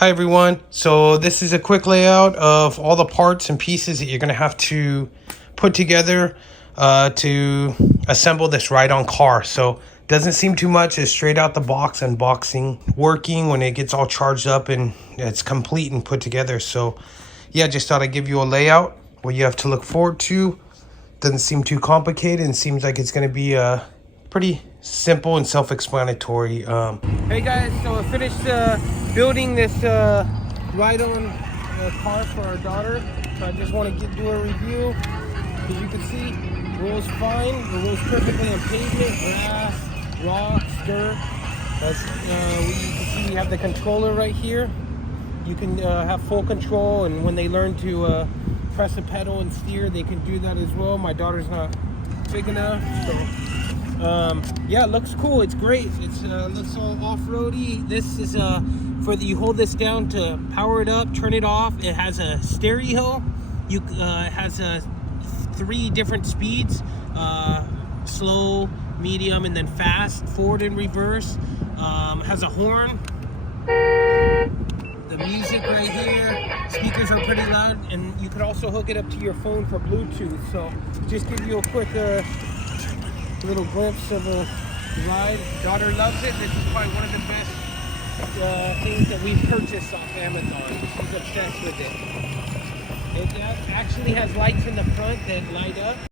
Hi everyone. So this is a quick layout of all the parts and pieces that you're going to have to put together to assemble this ride-on car. So doesn't seem too much. It's straight out the box unboxing, working when it gets all charged up and it's complete and put together. So yeah, just thought I'd give you a layout, what you have to look forward to. Doesn't seem too complicated and seems like it's going to be pretty simple and self-explanatory. Hey guys, so I finished building this ride-on car for our daughter. So I just want to do a review. As you can see, it rolls fine. It rolls perfectly on pavement, grass, rocks, dirt. As you can see, we have the controller right here. You can have full control, and when they learn to press the pedal and steer, they can do that as well. My daughter's not big enough, so yeah, it looks cool. It's great. It's looks all off-roady. This is you hold this down to power it up, turn it off. It has a stereo. It has 3 different speeds: slow, medium, and then fast. Forward and reverse. Has a horn. The music right here, speakers are pretty loud, and you can also hook it up to your phone for Bluetooth. So just give you a quick little glimpse of a ride. Daughter loves it. This is probably one of the best things that we've purchased off Amazon. She's obsessed with it. It actually has lights in the front that light up.